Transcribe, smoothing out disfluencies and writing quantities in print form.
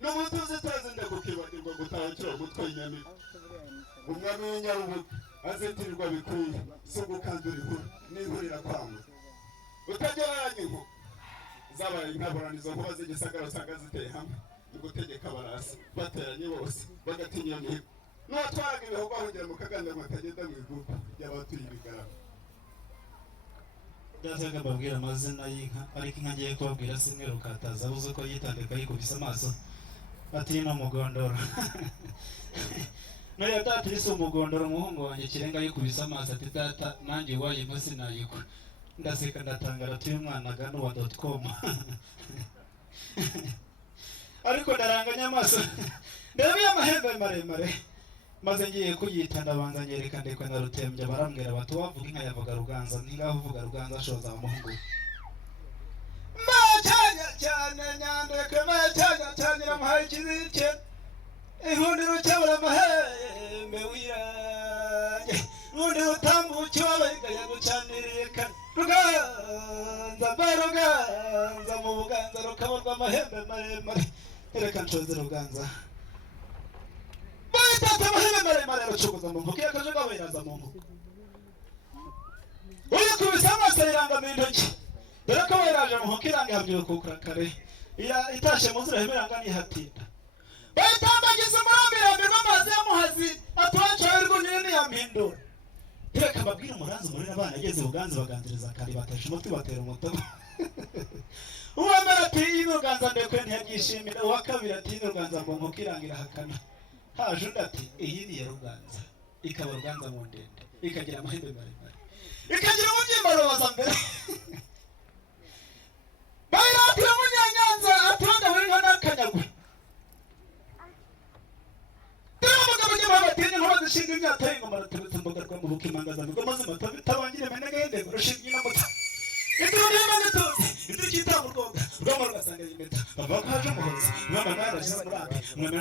n'umutuzi tazinde kukibagirwa gutahakira umutwe w'inyamibwa umwami w'inyarubuga azitirirwa bikwiye so gukandura inkuru n'ihurira kwanga utagereranya inkuru zabaye inkaburanizo nkuba z'igisagara usanga ziteye hamwe mu gutegeka barasi bateranye bose bagatinya iyo mihigo n'uwatwaraga ibihugu ahungira mu kaganda ngo atagenda mu igufa y'abatuye ibigarama byazaga babwira amazina y'inka ariko inka ngiye kubabwira simwe rukataza abuze ko yitandika yikubise amaso ati no mugondoro no yatati isi umugondoro umuhungu wanjye kirenga yikubise amaso ati data nanjye iwaye inka sinayikwa ndaseka ndatangara tuye umwana gano wa .com ariko ndaranganya amaso ndabiye amahembe maremare maze ngiye kuyita ndabanza nyereka ndekwe na rutembye barambwira bati wavuga inka yavuga ruganza ntingaho uvuga ruganza ashoza umuhungu macanya cyane nyandeke macanya cyane ramuhaye ikizirike inkundiro cyabura amahembe wiyanjye undi utambuki wabayigaye gucanirika ruganza baruganza mu buganza rukaburwa amahembe maremare reka nshoze ruganza bayitata amahembe maremare aracogoza mu ntoki yakajuga bayiraza mu ntoki uyikubise amaso ayirangama intoki dore ko bayiraje mu ntoki iranga ihabyuka kure itashe mu nzira hemeranga nihatinda bayitambagiza umurambirambi rw'amazi y'amuhazi atuwacawe rw'unyine niyampindura reka babwire umuranzi umurira abana ageze ubuganza baganziriza kare batashe umutwe batera umutobe uwa mbere ati y'uruganza ndekwe ntiyabyishimira uwa kabiri ati y'uruganza ngo nkuko irangira hakana haje undi ati iyi ni iya ruganza ikaba ruganza mu ndende ikagira amahembe maremare ikagira umubyimba rubaza mbere bayiratira munyanyanza atonda buri nka n'akanyagwe dore umugabo ujya babatinye nkuba zishinga imyata y'ingoma ratebetse mboga rwa mu bukimangaza ngo maze mata bitabangire mene gende rushinga inamota ituru y'amagatuzi ituru cyitaba urwoga rwama rugasanga impeta bava ko haje umuhozi mwama narashize murambi mwama